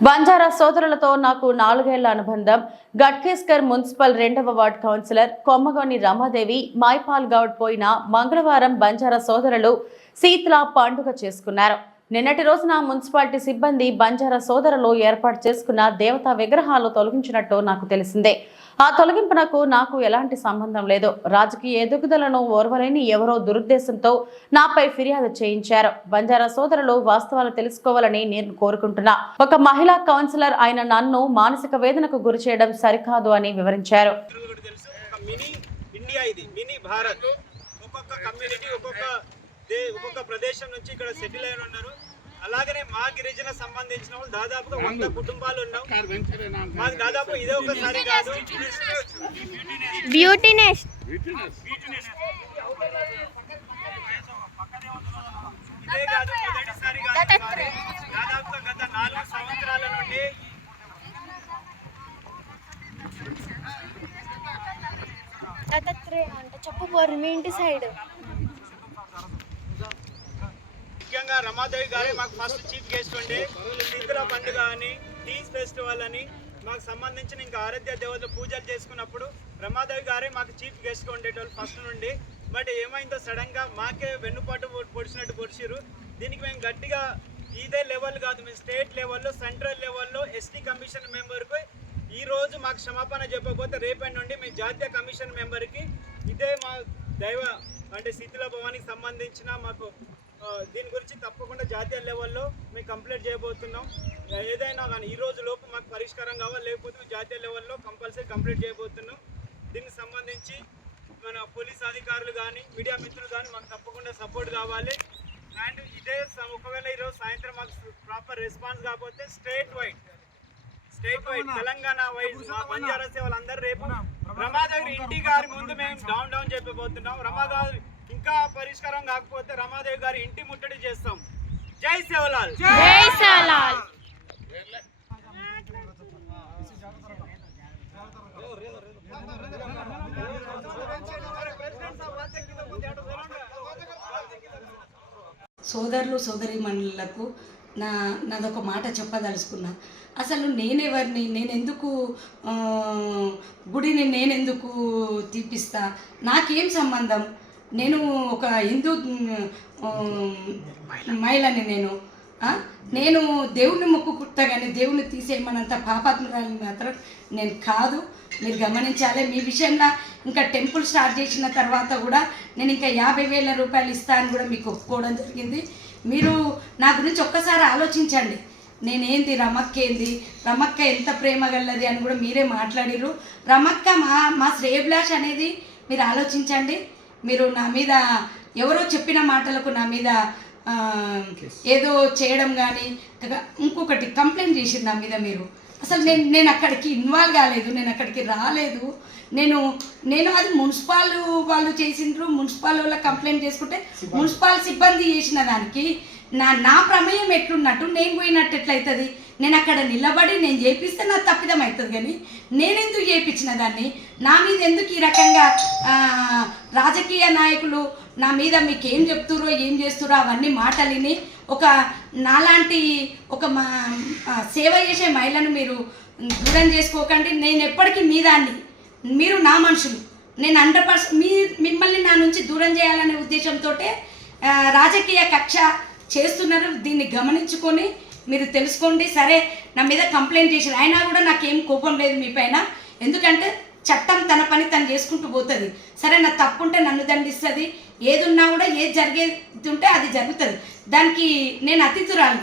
బంజారా సోదరులతో నాకు నాలుగేళ్ళ అనుబంధం. గట్కేస్కర్ మున్సిపల్ రెండవ వార్డ్ కౌన్సిలర్ కొమ్మగోని రమాదేవి మైపాల్ గౌడ్ పోయిన మంగళవారం బంజారా సోదరులు శీతల పండుగ చేసుకున్నారు. నిన్నటి రోజున మున్సిపాలిటీ సిబ్బంది బంజారా సోదరులు ఏర్పాటు చేసుకున్న దేవతా విగ్రహాలు తొలగించినట్టు నాకు తెలిసిందే. ఆ తొలగింపునకు నాకు ఎలాంటి సంబంధం లేదు. రాజకీయ ఎదుగుదలను ఓర్వలేని ఎవరో దురుద్దేశంతో నాపై ఫిర్యాదు చేయించారు. బంజారా సోదరులు వాస్తవాలు తెలుసుకోవాలని నేను కోరుకుంటున్నా. ఒక మహిళా కౌన్సిలర్ అయిన నన్ను మానసిక వేదనకు గురి చేయడం సరికాదు అని వివరించారు. ఒక్కొక్క కమ్యూనిటీ ఒక్కొక్క ఒక్కొక్క ప్రదేశం నుంచి ఇక్కడ సెటిల్ అయిన ఉన్నారు అలాగనే మా గిరిజన సంబంధించిన వాళ్ళు దాదాపుగా వంద కుటుంబాలు ఉన్నాం. మాకు దాదాపు ఇదే ఒకసారి కాదు. బ్యూటీ నెస్ట్ ఇదే కాదు మొదటిసారి కాదు మాది. దాదాపుగా గత నాలుగు సంవత్సరాల నుండి దత్తాత్రేయ అంటే చెప్పు పోరు మీ ఇంటి సైడ్. ముఖ్యంగా రమాదేవి గారే మాకు ఫస్ట్ చీఫ్ గెస్ట్ ఉండే శీతల పండుగ అని టీస్ ఫెస్టివల్ అని మాకు సంబంధించిన ఇంకా ఆరాధ్య దేవతలు పూజలు చేసుకున్నప్పుడు రమాదేవి గారే మాకు చీఫ్ గెస్ట్గా ఉండేటోళ్ళు ఫస్ట్ నుండి. బట్ ఏమైందో సడన్గా మాకే వెన్నుపాటు పొడిచినట్టు పొడిచిరు దీనికి మేము గట్టిగా ఇదే లెవెల్ కాదు మేము స్టేట్ లెవెల్లో సెంట్రల్ లెవెల్లో ఎస్టీ కమిషన్ మెంబర్కు ఈ రోజు మాకు క్షమాపణ చెప్పకపోతే రేపటి నుండి మీ జాతీయ కమిషన్ మెంబర్కి ఇదే మా దైవ అంటే శిథిల భవానికి సంబంధించిన మాకు దీని గురించి తప్పకుండా జాతీయ లెవెల్లో మేము కంప్లైంట్ చేయబోతున్నాం. ఏదైనా కానీ ఈ రోజు లోపు మాకు పరిష్కారం కావాలి లేకపోతే మేము జాతీయ లెవెల్లో కంపల్సరీ కంప్లైంట్ చేయబోతున్నాం. దీనికి సంబంధించి మన పోలీస్ అధికారులు కానీ మీడియా మిత్రులు కానీ మాకు తప్పకుండా సపోర్ట్ కావాలి. అండ్ ఇదే ఒకవేళ ఈరోజు సాయంత్రం మాకు ప్రాపర్ రెస్పాన్స్ కాకపోతే state wide state wide Telangana wide మా బంజారా సేవలు అందరూ రేపు రమాదేవి ఇంటి గారి ముందు మేము డౌన్ డౌన్ చెప్పబోతున్నాం. రమా గారు ఇంకా పరిష్కారం కాకపోతే రమాదేవి గారి ఇంటి ముట్టడి చేస్తాం. జై సేవలాల్ జై సలాల్ సోదరులు సోదరిమణులకు నా నాదొక మాట చెప్పదలుచుకున్నా. అసలు నేనెవరిని నేనెందుకు గుడిని నేనెందుకు తీపిస్తా? నాకేం సంబంధం? నేను ఒక హిందూ మహిళని నేను నేను దేవుణ్ణి మొక్కుకుంటా కానీ దేవుణ్ణి తీసేయమనంత పాపాత్మరాలు మాత్రం నేను కాదు. మీరు గమనించాలి మీ విషయంలో ఇంకా టెంపుల్ స్టార్ట్ చేసిన తర్వాత కూడా నేను ఇంకా యాభై వేల రూపాయలు ఇస్తా అని కూడా మీకు ఒప్పుకోవడం జరిగింది. మీరు నా గురించి ఒక్కసారి ఆలోచించండి. నేనేంది రమక్క ఏంది రమక్క ఎంత ప్రేమ గలది అని కూడా మీరే మాట్లాడిరు రమక్క మా మా శ్రేయభిలాష్ అనేది మీరు ఆలోచించండి. మీరు నా మీద ఎవరో చెప్పిన మాటలకు నా మీద ఏదో చేయడం కానీ ఇంకొకటి కంప్లైంట్ చేసింది నా మీద మీరు. అసలు నేను నేను అక్కడికి ఇన్వాల్వ్ కాలేదు నేను అక్కడికి రాలేదు. నేను నేను అది మున్సిపాల్ వాళ్ళు చేసిండ్రు మున్సిపాల్ వాళ్ళ కంప్లైంట్ చేసుకుంటే మున్సిపాల్ సిబ్బంది చేసిన దానికి నా నా ప్రమేయం ఎట్లున్నట్టు నేను పోయినట్టు ఎట్లయితుంది? నేను అక్కడ నిలబడి నేను చేపిస్తే నా తప్పిదం అవుతుంది కానీ నేనెందుకు చేయించిన దాన్ని? నా మీద ఎందుకు ఈ రకంగా రాజకీయ నాయకులు నా మీద మీకు ఏం చెప్తురో ఏం చేస్తురో అవన్నీ మాటలిని ఒక నాలాంటి ఒక మా సేవ చేసే మహిళను మీరు దూరం చేసుకోకండి. నేను ఎప్పటికీ మీ దాన్ని మీరు నా మనుషులు. నేను హండ్రెడ్ పర్సెంట్ మీ మిమ్మల్ని నా నుంచి దూరం చేయాలనే ఉద్దేశంతో రాజకీయ కక్ష చేస్తున్నారు. దీన్ని గమనించుకొని మీరు తెలుసుకోండి సరే నా మీద కంప్లైంట్ చేశారు. అయినా కూడా నాకేం కోపం లేదు మీ పైన. ఎందుకంటే చట్టం తన పని తను చేసుకుంటూ పోతుంది. సరే నా తప్పు ఉంటే నన్ను దండిస్తుంది. ఏదున్నా కూడా ఏది జరిగేది ఉంటే అది జరుగుతుంది. దానికి నేను అతిథురాలు.